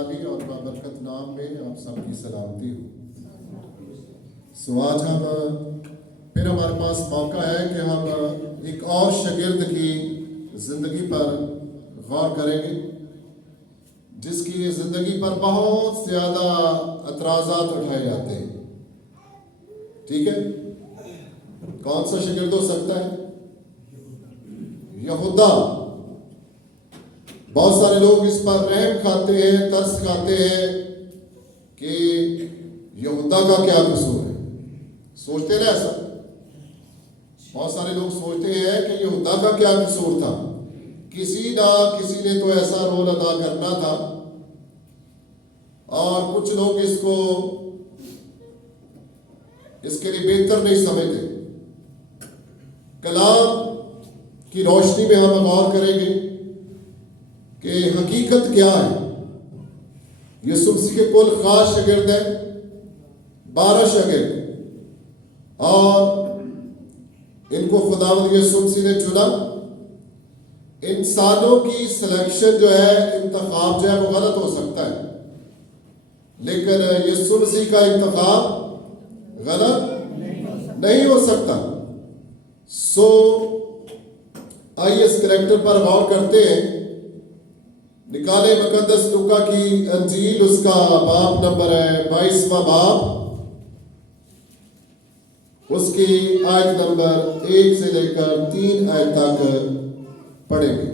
جلالی اور بابرکت نام میں آپ سب کی سلامتی ہو۔ آج ہم پھر ہمارے پاس موقع ہے کہ ہم ایک اور شاگرد کی زندگی پر غور کریں گے جس کی زندگی پر بہت زیادہ اعتراضات اٹھائے جاتے ہیں۔ ٹھیک ہے، کون سا شاگرد ہو سکتا ہے؟ یہودا۔ بہت سارے لوگ اس پر رحم کھاتے ہیں، ترس کھاتے ہیں کہ یہودا کا کیا قصور ہے۔ سوچتے نا ایسا، بہت سارے لوگ سوچتے ہیں کہ یہودا کا کیا قصور تھا، کسی نہ کسی نے تو ایسا رول ادا کرنا تھا۔ اور کچھ لوگ اس کے لیے بہتر نہیں سمجھتے۔ کلام کی روشنی میں ہم غور کریں گے کہ حقیقت کیا ہے۔ یسوع مسیح کے کل خاص شاگرد ہیں 12 شاگرد، اور ان کو خداوند یسوع مسیح نے چنا۔ انسانوں کی سلیکشن جو ہے، انتخاب جو ہے وہ غلط ہو سکتا ہے، لیکن یسوع مسیح کا انتخاب غلط نہیں ہو سکتا۔ آئیے اس کریکٹر پر غور کرتے ہیں۔ نکالے مقدس لوکا کی انجیل، اس کا باب نمبر ہے 22واں باب، اس کی آیت نمبر 1 سے لے کر 3 آیت تک پڑھیں گے۔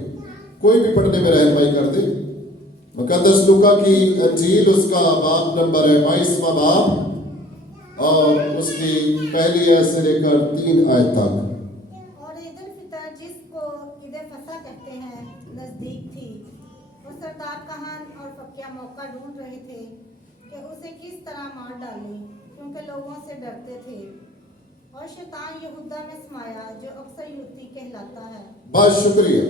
کوئی بھی پڑھنے میں رہنمائی کر دے۔ مقدس لوکا کی انجیل، اس کا باب نمبر ہے 22واں باب، اور اس کی پہلی آیت سے لے کر 3 آیت تک۔ اور عید الفطر، جس کو عید فصح کہتے ہیں، نزدیک تھی۔ وہ سردار کہان اور فقیہ موقع ڈھونڈ رہے تھے کہ اسے کس طرح مار ڈالیں، کیونکہ لوگوں سے ڈرتے تھے۔ اور شیطان یہودا میں سمایا، جو اکثر یہودی کہلاتا ہے۔ بہت شکریہ۔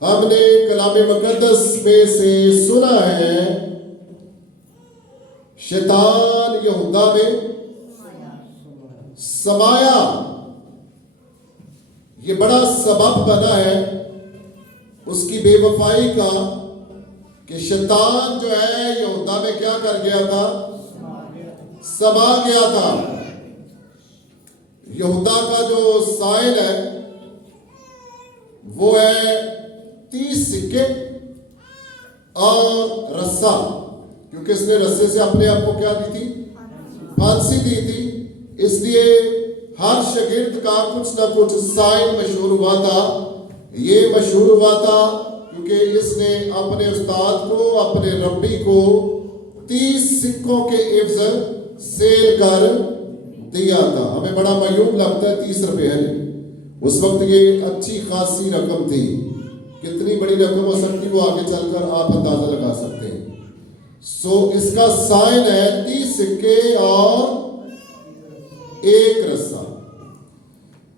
ہم نے کلام مقدس میں سے سنا ہے شیطان یہودا میں سمایا۔ یہ بڑا سبب بنا ہے اس کی بے وفائی کا کہ شیطان جو ہے یہودا میں کیا کر گیا تھا؟ سما گیا تھا۔ یہودا کا جو سائل ہے وہ ہے 30 سکے اور رسا، کیونکہ اس نے رسے سے اپنے آپ کو کیا دی تھی؟ پھانسی دی تھی۔ اس لیے ہر شاگرد کا کچھ نہ کچھ سائل مشہور ہوا تھا۔ یہ مشہور ہوا تھا کیونکہ اس نے اپنے استاد کو، اپنے ربی کو 30 سکوں کے عوض سیل کر دیا تھا۔ ہمیں بڑا معیوب لگتا ہے 30 روپے ہے، اس وقت یہ اچھی خاصی رقم تھی۔ کتنی بڑی رقم ہو سکتی وہ آگے چل کر آپ اندازہ لگا سکتے ہیں۔ اس کا سائن ہے 30 سکے اور 1 رسا۔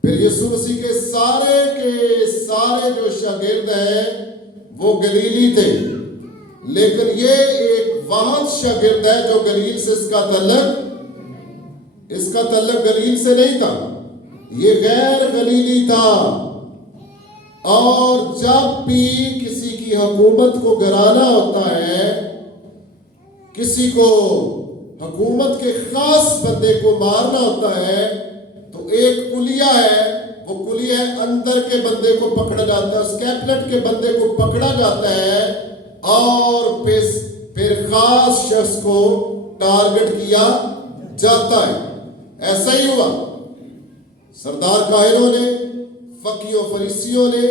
پھر یسوع مسیح کے سارے جو شاگرد ہیں وہ گلیلی تھے، لیکن یہ ایک واحد شاگرد ہے جو گلیل سے اس کا تعلق گلیل سے نہیں تھا، یہ غیر گلیلی تھا۔ اور جب بھی کسی کی حکومت کو گرانا ہوتا ہے، کسی کو حکومت کے خاص بندے کو مارنا ہوتا ہے، تو ایک کلیہ ہے، وہ کلیہ اندر کے بندے کو پکڑا جاتا ہے، اس کیبنٹ کے بندے کو پکڑا جاتا ہے، اور پھر خاص شخص کو ٹارگٹ کیا جاتا ہے۔ ایسا ہی ہوا، سردار کاہنوں نے، فقیوں فریسیوں نے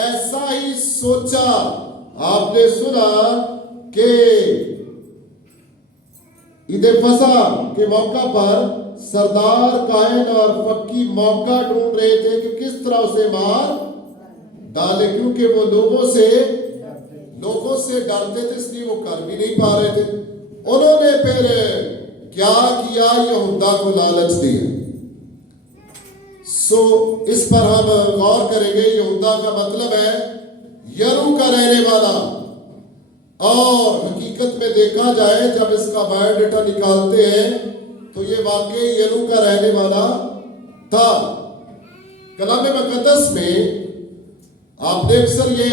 ایسا ہی سوچا۔ آپ نے سنا کہ عید فصح کے موقع پر سردار کاہن اور فقی موقع ڈھونڈ رہے تھے کہ کس طرح اسے مار ڈالے، کیونکہ وہ لوگوں سے ڈرتے تھے، اس لیے وہ کر بھی نہیں پا رہے تھے۔ انہوں نے پھر کیا کیا؟ یہودا کو لالچ دیا۔ اس پر ہم غور کریں گے۔ یہودا کا مطلب ہے یرو کا رہنے والا، اور حقیقت میں دیکھا جائے جب اس کا بایو ڈیٹا نکالتے ہیں تو یہ واقعی یرو کا رہنے والا تھا۔ کلام مقدس میں آپ نے اکثر یہ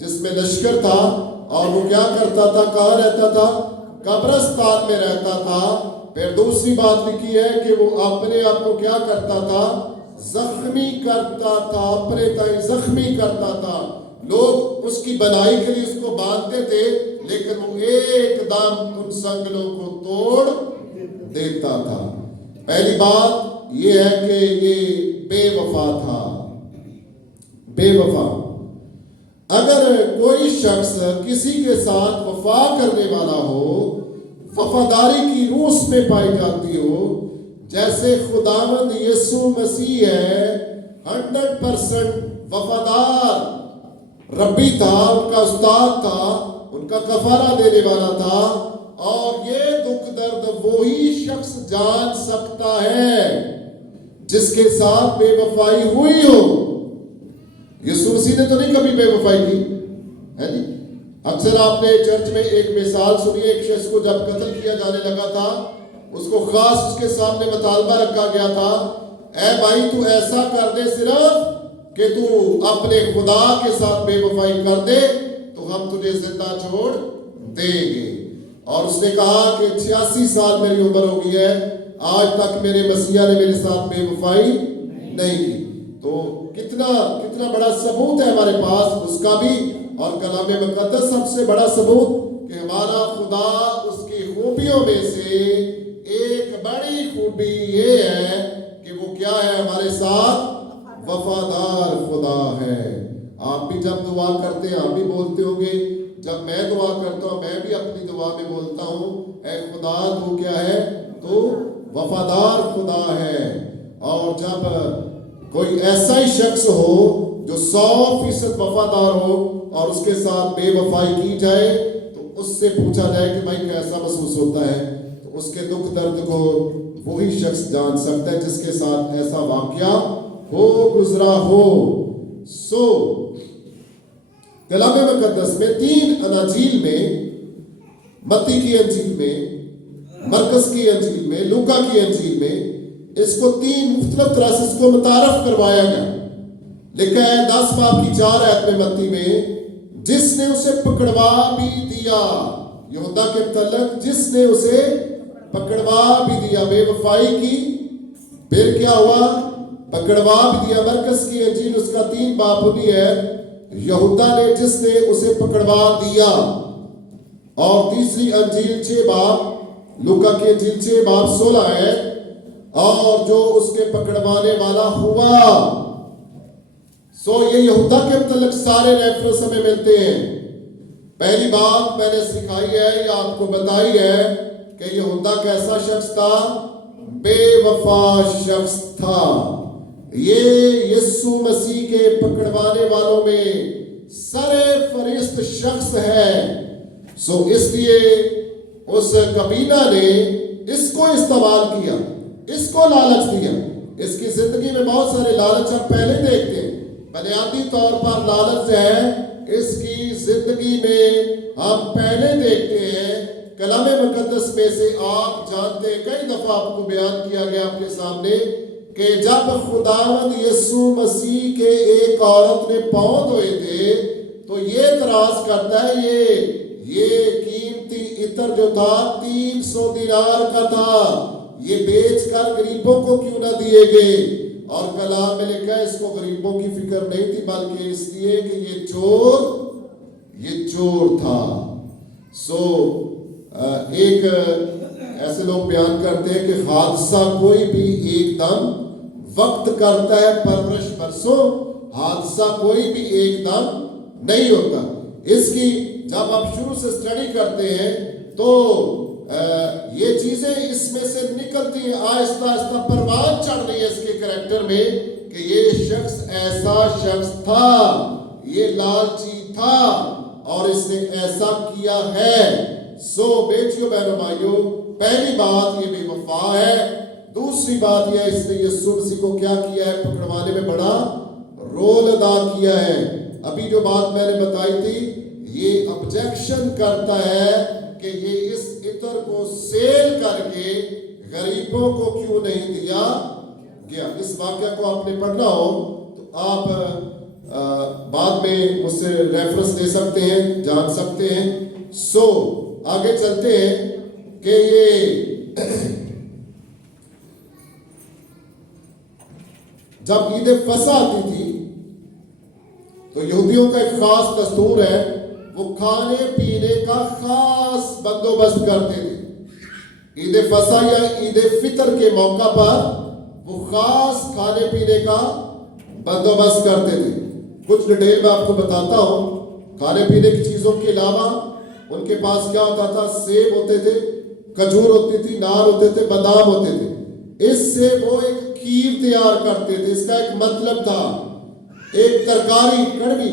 جس میں لشکر تھا اور وہ کیا کرتا تھا, کہاں رہتا تھا, قبرستان میں رہتا تھا. پھر دوسری بات لکھی ہے کہ وہ اپنے آپ کو کیا کرتا تھا, زخمی کرتا تھا, اپنے تئیں زخمی کرتا تھا. لوگ اس کی بنائی کے لیے اس کو باندھتے تھے, لیکن وہ ایک دم ان سنگلوں کو توڑ دیتا تھا. پہلی بات یہ ہے کہ یہ بے وفا تھا. بے وفا. اگر کوئی شخص کسی کے ساتھ وفا کرنے والا ہو, وفاداری کی روح اس میں پائی جاتی ہو, جیسے خداوند یسوع مسیح ہے 100% وفادار ربی تھا, ان کا استاد تھا, ان کا کفارہ دینے والا تھا, اور یہ دکھ درد وہی شخص جان سکتا ہے جس کے ساتھ بے وفائی ہوئی ہو. یسوع مسیح نے تو نہیں کبھی بے وفائی کی ہے جی. اکثر آپ نے چرچ میں ایک مثال سنی, ایک شخص کو جب قتل کیا جانے لگا تھا, اس کو خاص اس کے سامنے مطالبہ رکھا گیا تھا, اے بھائی تو ایسا کر دے صرف کہ تو اپنے خدا کے ساتھ بے وفائی کر دے تو ہم تجھے زندہ چھوڑ دیں گے. اور اس نے کہا کہ 86 سال میری عمر ہو گئی ہے, آج تک میرے مسیح نے میرے ساتھ بے وفائی نہیں کی. تو کتنا بڑا ثبوت ہے ہمارے پاس اس کا بھی, اور کلام مقدس سب سے بڑا ثبوت کہ ہمارا خدا, اس کی خوبیوں میں سے ایک بڑی خوبی یہ ہے کہ وہ کیا ہے, ہمارے ساتھ وفادار خدا ہے. آپ بھی جب دعا کرتے ہیں آپ بھی بولتے ہوں گے, جب میں دعا کرتا ہوں میں بھی اپنی دعا میں بولتا ہوں, اے خدا تو کیا ہے, تو وفادار خدا ہے. اور جب کوئی ایسا ہی شخص ہو جو 100% وفادار ہو اور اس کے ساتھ بے وفائی کی جائے تو اس سے پوچھا جائے کہ بھائی کیسا محسوس ہوتا ہے, تو اس کے دکھ درد کو وہی شخص جان سکتا ہے جس کے ساتھ ایسا واقعہ ہو گزرا ہو. سو کلام مقدس میں 3 اناجیل میں, متی کی انجیل میں, مرکز کی انجیل میں, لوکا کی انجیل میں, اس کو 3 مختلف طرح سے اس کو متعارف کروایا گیا. لکھا ہے 10 باب کی 4 آیت میں متی میں, جس نے اسے پکڑوا بھی دیا, یہودا کے متعلق جس نے اسے پکڑوا بھی دیا, بے وفائی کی, پھر کیا ہوا, پکڑوا بھی دیا. مرکز کی انجیل اس کا 3 باب ہوئی ہے, یہودا نے جس نے اسے پکڑوا دیا. اور تیسری انجیل 6 باب, لوکا کی انجیل 6 باب 16 ہے, اور جو اس کے پکڑوانے والا ہوا. سو یہ یہودا کے متعلق سارے ریفرنس ہمیں ملتے ہیں. پہلی بات میں نے سکھائی ہے یا آپ کو بتائی ہے کہ یہودا کیسا شخص تھا, بے وفا شخص تھا. یہ یسوع مسیح کے پکڑوانے والوں میں سر فہرست شخص ہے. سو اس لیے اس کبینہ نے اس کو استعمال کیا, اس کو لالچ دیا. اس کی زندگی میں بہت سارے لالچ ہم پہلے دیکھتے ہیں. بنیادی طور پر لالچ ہے اس کی زندگی میں ہم پہلے دیکھتے ہیں. کلام مقدس میں سے آپ جانتے ہیں, کئی دفعہ آپ کو بیان کیا گیا اپنے سامنے کہ جب خداوند یسوع مسیح کے ایک عورت نے پاؤں دھوئے تھے تو یہ اعتراض کرتا ہے یہ قیمتی عطر جو تھا 300 دینار کا تھا, یہ بیچ کر غریبوں کو کیوں نہ دیے گئے. اور کلام میں لکھا ہے اس کو غریبوں کی فکر نہیں تھی بلکہ اس لیے کہ یہ چور تھا. سو ایک ایسے لوگ بیان کرتے ہیں کہ حادثہ کوئی بھی ایک دم وقت کرتا ہے پرورش برسوں, حادثہ کوئی بھی ایک دم نہیں ہوتا. اس کی جب آپ شروع سے اسٹڈی کرتے ہیں تو یہ چیزیں اس میں سے نکلتی ہیں, آہستہ آہستہ پروان چڑھ رہی ہے اس کے کریکٹر میں کہ یہ شخص ایسا شخص تھا, یہ لالچی تھا اور اس نے ایسا کیا ہے. سو بیٹیوں بہنوں بھائیوں, پہلی بات یہ بے وفا ہے. دوسری بات یہ اس نے یسوع مسیح کو کیا کیا ہے, پکڑوانے میں بڑا رول ادا کیا ہے. ابھی جو بات میں نے بتائی تھی, یہ آبجیکشن کرتا ہے کہ یہ اس عطر کو سیل کر کے غریبوں کو کیوں نہیں دیا گیا. اس واقعہ کو آپ نے پڑھنا ہو تو آپ بعد میں مجھ سے ریفرنس دے سکتے ہیں, جان سکتے ہیں. سو آگے چلتے ہیں کہ یہ جب عید فصح آتی تھی تو یہودیوں کا ایک خاص دستور ہے, وہ کھانے پینے کا خاص بندوبست کرتے تھے. عید فصح یا عید فطر کے موقع پر وہ خاص کھانے پینے کا بندوبست کرتے تھے. کچھ ڈیٹیل میں آپ کو بتاتا ہوں. کھانے پینے کی چیزوں کے علاوہ ان کے پاس کیا ہوتا تھا؟ سیب ہوتے تھے, کھجور ہوتی تھی, نار ہوتے تھے, بادام ہوتے تھے. اس سے وہ ایک کھیر تیار کرتے تھے. اس کا ایک مطلب تھا, ایک ترکاری, کڑوی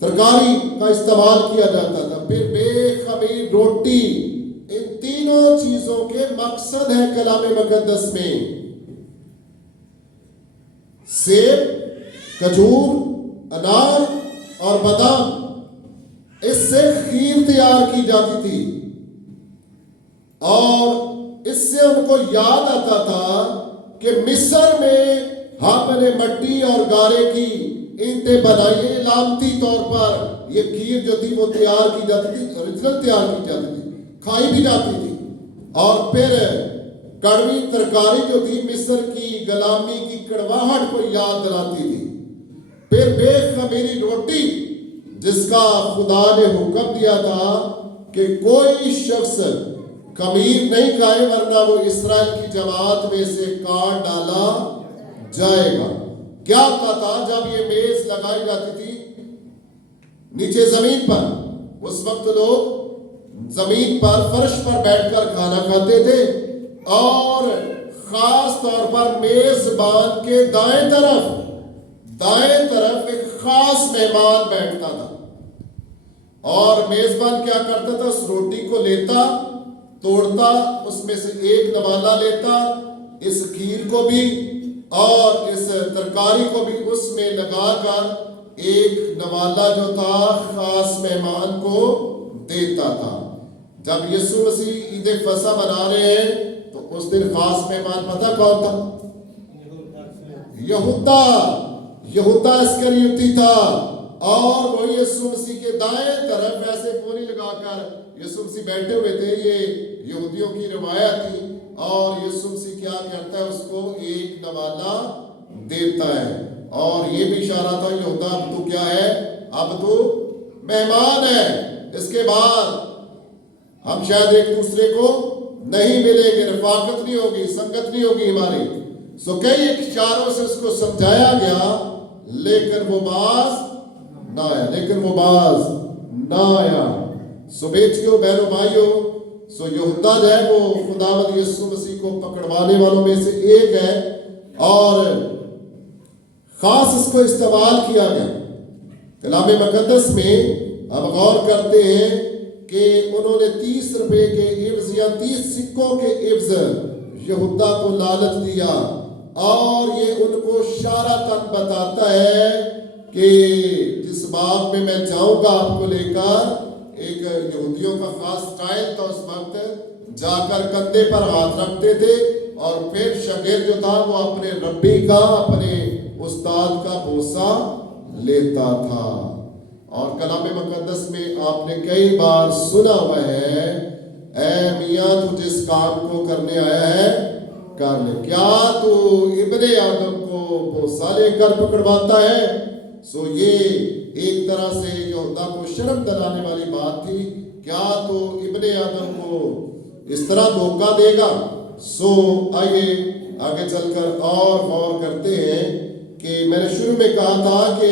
ترکاری کا استعمال کیا جاتا تھا. پھر بے خمیر روٹی. ان تینوں چیزوں کے مقصد ہے کلام مقدس میں. سیب, کھجور, انار اور بادام, اس سے کھیر تیار کی جاتی تھی. اور اس سے ان کو یاد آتا تھا کہ مصر میں ہم نے مٹی اور گارے کی اینٹیں بنائی. علامتی طور پر یہ کھیر جو تھی وہ تیار کی جاتی تھی, اوریجنل تیار کی جاتی تھی, کھائی بھی جاتی تھی. اور پھر کڑوی ترکاری جو تھی مصر کی غلامی کی کڑواہٹ کو یاد دلاتی تھی. پھر بے خمیری روٹی, جس کا خدا نے حکم دیا تھا کہ کوئی شخص خمیر نہیں کھائے ورنہ وہ اسرائیل کی جماعت میں سے کاٹ ڈالا جائے گا. کیا تھا؟ جب یہ میز لگائی جاتی تھی نیچے زمین پر, اس وقت لوگ زمین پر, فرش پر بیٹھ کر کھانا کھاتے تھے. اور خاص طور پر میزبان کے دائیں طرف ایک خاص مہمان بیٹھتا تھا. اور میزبان کیا کرتا تھا؟ اس روٹی کو لیتا, توڑتا, اس میں سے ایک نوالا لیتا, اس کھیر کو بھی اور اس ترکاری کو بھی اس میں لگا کر ایک نوالا جو تھا خاص مہمان کو دیتا تھا. جب یسوع مسیح عید فصح منا رہے ہیں تو اس دن خاص مہمان پتہ کون تھا؟ یہودا اسکریوتی تھا. اور وہ یسوع مسیح کے دائیں طرف ایسے پوری لگا کر یسوع مسیح بیٹھے ہوئے تھے. یہ یہودیوں کی روایت تھی. اور یسوع مسیح کیا کرتا ہے؟ اس کو ایک نوالا دیتا ہے. اور یہ بھی اشارہ تھا, یہودا اب تو کیا ہے؟ اب تو مہمان ہے. اس کے بعد ہم شاید ایک دوسرے کو نہیں ملیں گے, رفاقت نہیں ہوگی, سنگت نہیں ہوگی ہماری. سو کئی اشاروں سے اس کو سمجھایا گیا, لیکن وہ باز نہ آیا. سو بیٹیوں, بہنوں, بھائیوں, سو یہودا جو ہے وہ خداوند یسوع مسیح کو پکڑوانے والوں میں سے ایک ہے. اور خاص اس کو استعمال کیا گیا. کلام مقدس میں ہم غور کرتے ہیں کہ انہوں نے 30 روپے کے عوض یا 30 سکوں کے عوض یہودا کو لالچ دیا. اور یہ ان کو اشارتاً بتاتا ہے کہ جس باغ میں میں جاؤں گا آپ کو لے کر, ایک یہودیوں کا خاص سٹائل تھا اس وقت, جا کر کندھے پر ہاتھ رکھتے تھے اور پھر شاگرد جو تھا وہ اپنے ربی کا, اپنے استاد کا بوسہ لیتا تھا. اور کلام مقدس میں آپ نے کئی بار سنا ہوا ہے, اے میاں تو جس کام کو کرنے آیا ہے کر لے. کیا تو ابن آدم کو بوسہ لے کر پکڑواتا ہے؟ سو یہ ایک طرح سے یہودا کو شرم دلانے والی بات تھی. کیا تو ابن آدم کو اس طرح دھوکہ دے گا؟ سو آئیے آگے چل کر اور غور کرتے ہیں کہ میں نے شروع میں کہا تھا کہ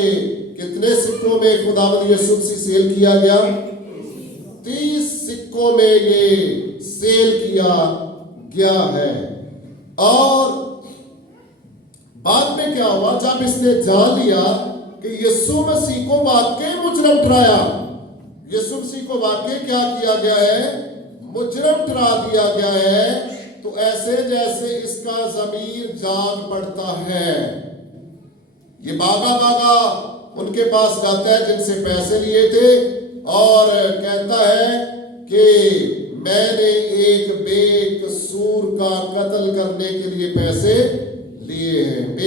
کتنے سکوں میں خداوند یسوع مسیح سیل کیا گیا؟ 30 سکوں میں یہ سیل کیا گیا ہے. اور بعد میں کیا ہوا؟ جب اس نے جان لیا کہ یسوع مسیح کو واقعی مجرم ٹھہرایا, یسوع مسیح کو واقعی کیا کیا گیا ہے؟ مجرم ٹھہرا دیا گیا ہے. تو ایسے جیسے اس کا ضمیر جاگ پڑتا ہے. یہ باغا ان کے پاس جاتا ہے جن سے پیسے لیے تھے اور کہتا ہے کہ میں نے ایک بے قصور کا قتل کرنے کے لیے پیسے لیے ہیں. بے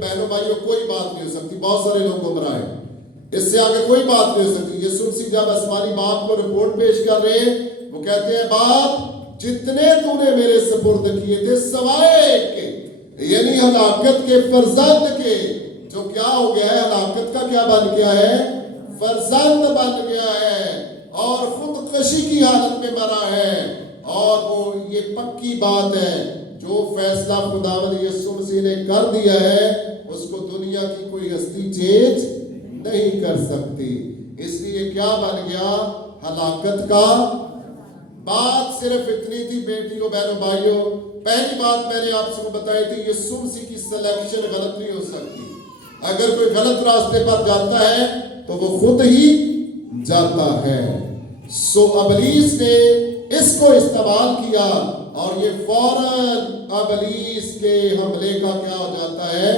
بہنوں بھائیوں کوئی بات نہیں ہو سکتی. بہت سارے لوگ گمراہ ہیں, اس سے آگے کوئی بات نہیں ہو سکتی. یسوع مسیح جب آسمانی باپ کو رپورٹ پیش کر رہے ہیں, وہ کہتے ہیں باپ جتنے تو نے میرے سپرد کیے تھے سوائے ایک کے, یعنی ہلاکت کے فرزند کے, جو کیا ہو گیا ہے, ہلاکت کا کیا بن گیا ہے, فرزند بن گیا ہے اور خودکشی کی حالت میں مرا ہے. اور وہ یہ پکی بات ہے, جو فیصلہ خداوند یسوع مسیح نے کر دیا ہے اس کو دنیا کی کوئی ہستی چینج نہیں کر سکتی. اس لیے کیا بن گیا, ہلاکت کا. بات صرف اتنی تھی بیٹیوں بہنوں بھائیوں. پہلی بات میں نے آپ سے بتائی تھی, یسوع مسیح کی سلیکشن غلط نہیں ہو سکتی. اگر کوئی غلط راستے پر جاتا ہے تو وہ خود ہی جاتا ہے. سو ابلیس نے اس کو استعمال کیا اور یہ فوراً ابلیس کے حملے کا کیا ہو جاتا ہے,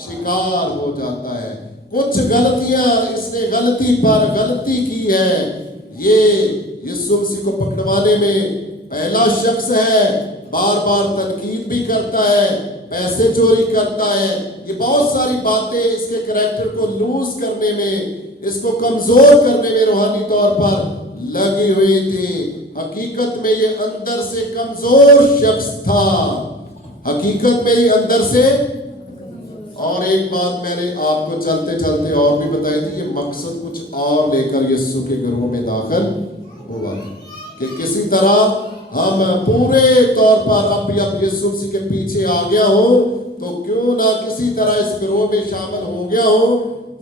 شکار ہو جاتا ہے. کچھ غلطیاں اس نے غلطی پر غلطی کی ہے. یہ یسوع مسیح کو پکڑوانے میں پہلا شخص ہے, بار بار تنقید بھی کرتا ہے, پیسے چوری کرتا ہے. یہ بہت ساری باتیں اس کے کریکٹر کو لوز کرنے میں, اس کو کمزور کرنے میں روحانی طور پر لگی ہوئی تھی. حقیقت میں یہ اندر سے کمزور شخص تھا, حقیقت میں یہ اندر سے. اور ایک بات میں نے آپ کو چلتے چلتے اور بھی بتائی تھی, یہ مقصد کچھ اور لے کر یسوع کے گھروں میں داخل ہوا کہ کسی طرح ہم پورے طور پر اب یسوع مسیح کے پیچھے آ گیا ہوں تو کیوں نہ کسی طرح اس گروہ میں شامل ہو گیا ہوں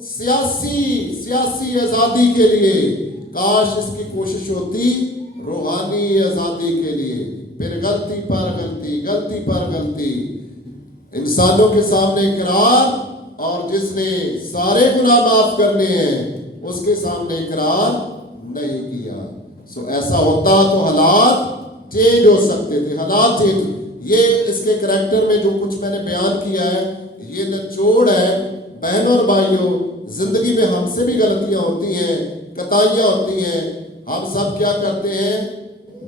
سیاسی آزادی کے لیے. کاش اس کی کوشش ہوتی روحانی آزادی کے لیے. پھر غلطی پر غلطی, غلطی پر غلطی, انسانوں کے سامنے اقرار, اور جس نے سارے گناہ معاف کرنے ہیں اس کے سامنے اقرار نہیں کیا. سو ایسا ہوتا تو حالات چینج ہو سکتے تھے, حالات چینج. یہ اس کے کریکٹر میں جو کچھ میں نے بیان کیا ہے یہ نچوڑ ہے. بہنوں اور بھائیوں, زندگی میں ہم سے بھی غلطیاں ہوتی ہیں, کتائیاں ہوتی ہیں. ہم سب کیا کرتے ہیں,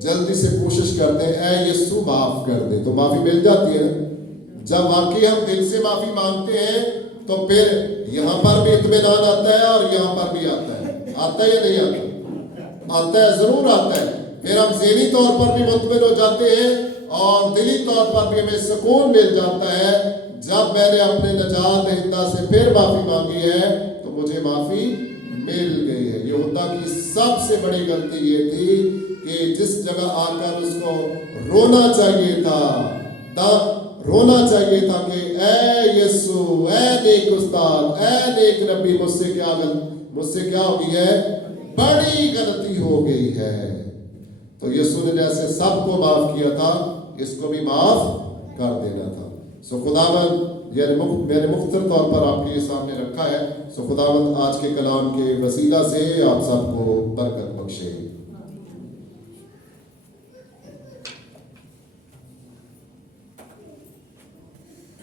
جلدی سے کوشش کرتے ہیں اے یسوع معاف کر دے, تو معافی مل جاتی ہے. جب واقعی ہم دل سے معافی مانگتے ہیں تو پھر یہاں پر بھی اطمینان آتا ہے اور یہاں پر بھی آتا ہے. آتا ہے یا نہیں آتا؟ آتا ہے, ضرور آتا ہے. پھر ہم ذہنی طور پر بھی مطمئن ہو جاتے ہیں اور دلی طور پر بھی ہمیں سکون مل جاتا ہے. جب میں نے اپنے نجات دہندہ سے پھر معافی مانگی ہے تو مجھے معافی مل گئی ہے. یہودا کی سب سے بڑی غلطی یہ تھی کہ جس جگہ آ کر اس کو رونا چاہیے تھا کہ اے یسوع, اے نیک استاد, اے نیک نبی, مجھ سے کیا ہو گئی ہے, بڑی غلطی ہو گئی ہے. تو یسوع نے جیسے سب کو معاف کیا تھا اس کو بھی معاف کر دینا تھا. سو خداوند یعنی میں نے مختصر طور پر آپ کے سامنے رکھا ہے. سو خداوند آج کے کلام کے وسیلہ سے آپ سب کو برکت بخشے.